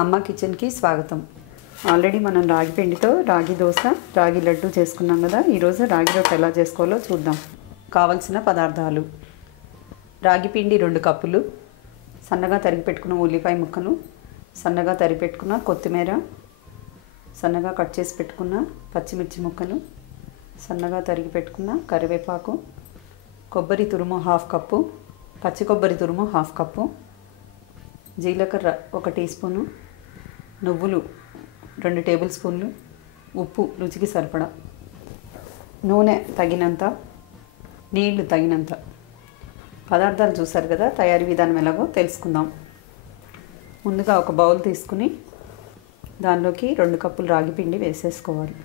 అమ్మ కిచెన్కి స్వాగతం. ఆల్రెడీ మనం రాగి పిండితో రాగి దోశ, రాగి లడ్డు చేసుకున్నాం కదా. ఈరోజు రాగి రొట్టె ఎలా చేసుకోవాలో చూద్దాం. కావలసిన పదార్థాలు: రాగి పిండి 2 కప్పులు, సన్నగా తరిగి పెట్టుకున్న ఉల్లిపాయ ముక్కలు, సన్నగా తరిగి పెట్టుకున్న కొత్తిమీర, సన్నగా కట్ చేసి పెట్టుకున్న పచ్చిమిర్చి ముక్కలు, సన్నగా తరిగి పెట్టుకున్న కరివేపాకు, కొబ్బరి తురుము 1/2 కప్పు, పచ్చి కొబ్బరి తురుము 1/2 కప్పు, జీలకర్ర 1 టీ స్పూను, నువ్వులు 2 టేబుల్ స్పూన్లు, ఉప్పు రుచికి సరిపడా, నూనె తగినంత, నీళ్లు తగినంత. పదార్థాలు చూసారు కదా. తయారీ విధానం ఎలాగో తెలుసుకుందాం. ముందుగా ఒక బౌల్ తీసుకుని దానిలోకి 2 కప్పులు రాగి పిండి వేసేసుకోవాలి.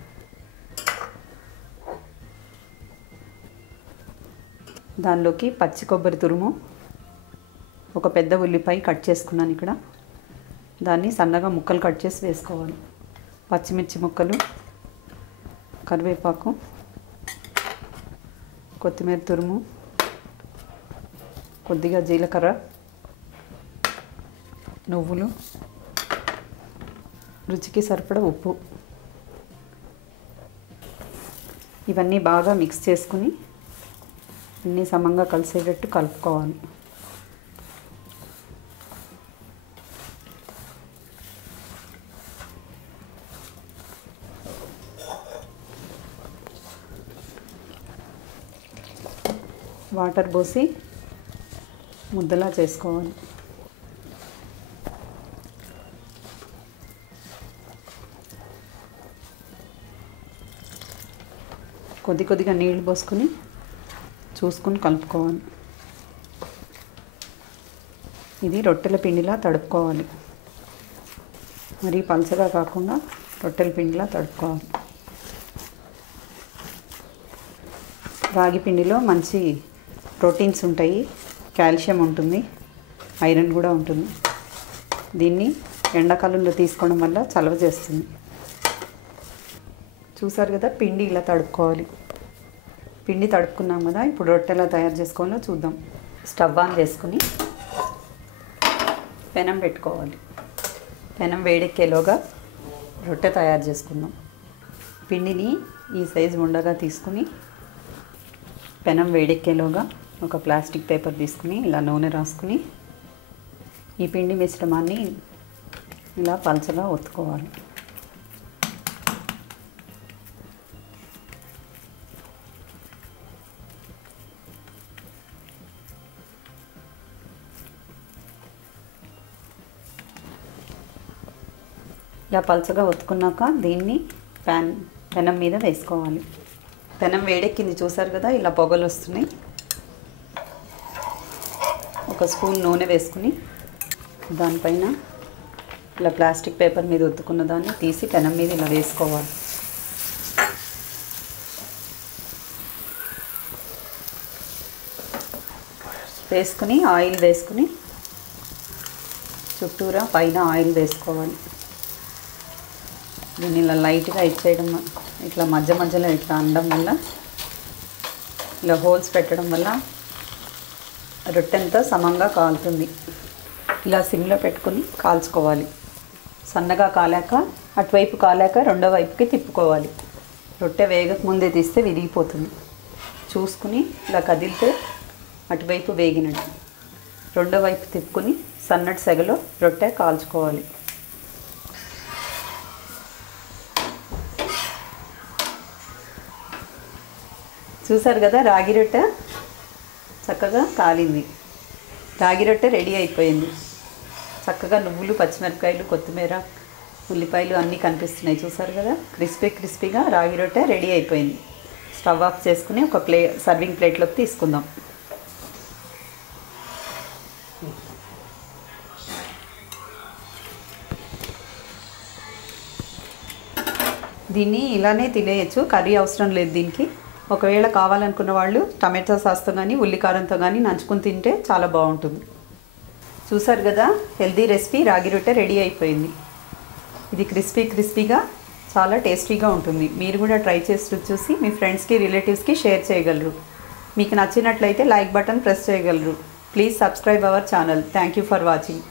దానిలోకి పచ్చి కొబ్బరి తురుము, ఒక పెద్ద ఉల్లిపాయ కట్ చేసుకున్నాను ఇక్కడ, దాన్ని సన్నగా ముక్కలు కట్ చేసి వేసుకోవాలి. పచ్చిమిర్చి ముక్కలు, కరివేపాకు, కొత్తిమీర తురుము, కొద్దిగా జీలకర్ర, నువ్వులు, రుచికి సరిపడా ఉప్పు. ఇవన్నీ బాగా మిక్స్ చేసుకుని అన్నీ సమంగా కలిసేటట్టు కలుపుకోవాలి. వాటర్ పోసి ముద్దలా చేసుకోవాలి. కొద్దిగా నీళ్ళు పోసుకొని చూసుకొని కలుపుకోవాలి. ఇది రొట్టెల పిండిలా తడుపుకోవాలి. మరీ పలచగా కాకుండా రొట్టెల పిండిలా తడుపుకోవాలి. రాగి పిండిలో మంచి ప్రోటీన్స్ ఉంటాయి, కాల్షియం ఉంటుంది, ఐరన్ కూడా ఉంటుంది. దీన్ని ఎండాకాలంలో తీసుకోవడం వల్ల చలవ చేస్తుంది. చూసారు కదా, పిండి ఇలా తడుపుకోవాలి. పిండి తడుపుకున్నాం కదా. ఇప్పుడు రొట్టె ఎలా తయారు చేసుకోవాలో చూద్దాం. స్టవ్ ఆన్ చేసుకుని పెనం పెట్టుకోవాలి. పెనం వేడెక్కేలోగా రొట్టె తయారు చేసుకుందాం. పిండిని ఈ సైజు ఉండగా తీసుకుని పెనం వేడెక్కేలోగా ఒక ప్లాస్టిక్ పేపర్ తీసుకుని ఇలా నూనె రాసుకుని ఈ పిండి మిశ్రమాన్ని ఇలా పల్చగా ఒత్తుకోవాలి. ఇలా పల్చగా ఒత్తుకున్నాక దీన్ని పెనం మీద వేసుకోవాలి. పెనం వేడెక్కింది చూసారు కదా, ఇలా పొగలు వస్తున్నాయి. ఒక స్పూన్ నూనె వేసుకుని దానిపైన ఇలా ప్లాస్టిక్ పేపర్ మీద ఒత్తుకున్న దాన్ని తీసి పెనం మీద ఇలా వేసుకోవాలి. వేసుకుని ఆయిల్ వేసుకుని చుట్టూరా పైన ఆయిల్ వేసుకోవాలి. దీన్ని ఇలా లైట్గా ఇచ్చేయడం, ఇట్లా మధ్యలో ఇట్లా అనడం వల్ల, ఇలా హోల్స్ పెట్టడం వల్ల రొట్టెంతా సమంగా కాలుతుంది. ఇలా సిమ్లో పెట్టుకుని కాల్చుకోవాలి. సన్నగా కాలాక అటువైపు కాలాక రెండో వైపుకి తిప్పుకోవాలి. రొట్టె వేగక ముందే తీస్తే విరిగిపోతుంది. చూసుకుని ఇలా కదిలితే అటువైపు వేగినట్టు. రెండో వైపు తిప్పుకుని సన్నటి సెగలో రొట్టె కాల్చుకోవాలి. చూసారు కదా, రాగి రొట్టె చక్కగా కాలింది. రాగి రొట్టె రెడీ అయిపోయింది. చక్కగా నువ్వులు, పచ్చిమిరపకాయలు, కొత్తిమీర, ఉల్లిపాయలు అన్నీ కనిపిస్తున్నాయి. చూసారు కదా, క్రిస్పీగా రాగి రొట్టె రెడీ అయిపోయింది. స్టవ్ ఆఫ్ చేసుకుని ఒక సర్వింగ్ ప్లేట్లోకి తీసుకుందాం. దీన్ని ఇలానే తినేయచ్చు, కర్రీ అవసరం లేదు దీనికి. ఒకవేళ కావాలనుకున్న వాళ్ళు టమాటో సాస్తో కానీ ఉల్లికారంతో కానీ నంచుకుని తింటే చాలా బాగుంటుంది. చూసారు కదా, హెల్దీ రెసిపీ రాగి రొట్టె రెడీ అయిపోయింది. ఇది క్రిస్పీగా చాలా టేస్టీగా ఉంటుంది. మీరు కూడా ట్రై చేసి చూసి మీ ఫ్రెండ్స్కి, రిలేటివ్స్కి షేర్ చేయగలరు. మీకు నచ్చినట్లయితే లైక్ బటన్ ప్రెస్ చేయగలరు. Please subscribe our channel. Thank you for watching.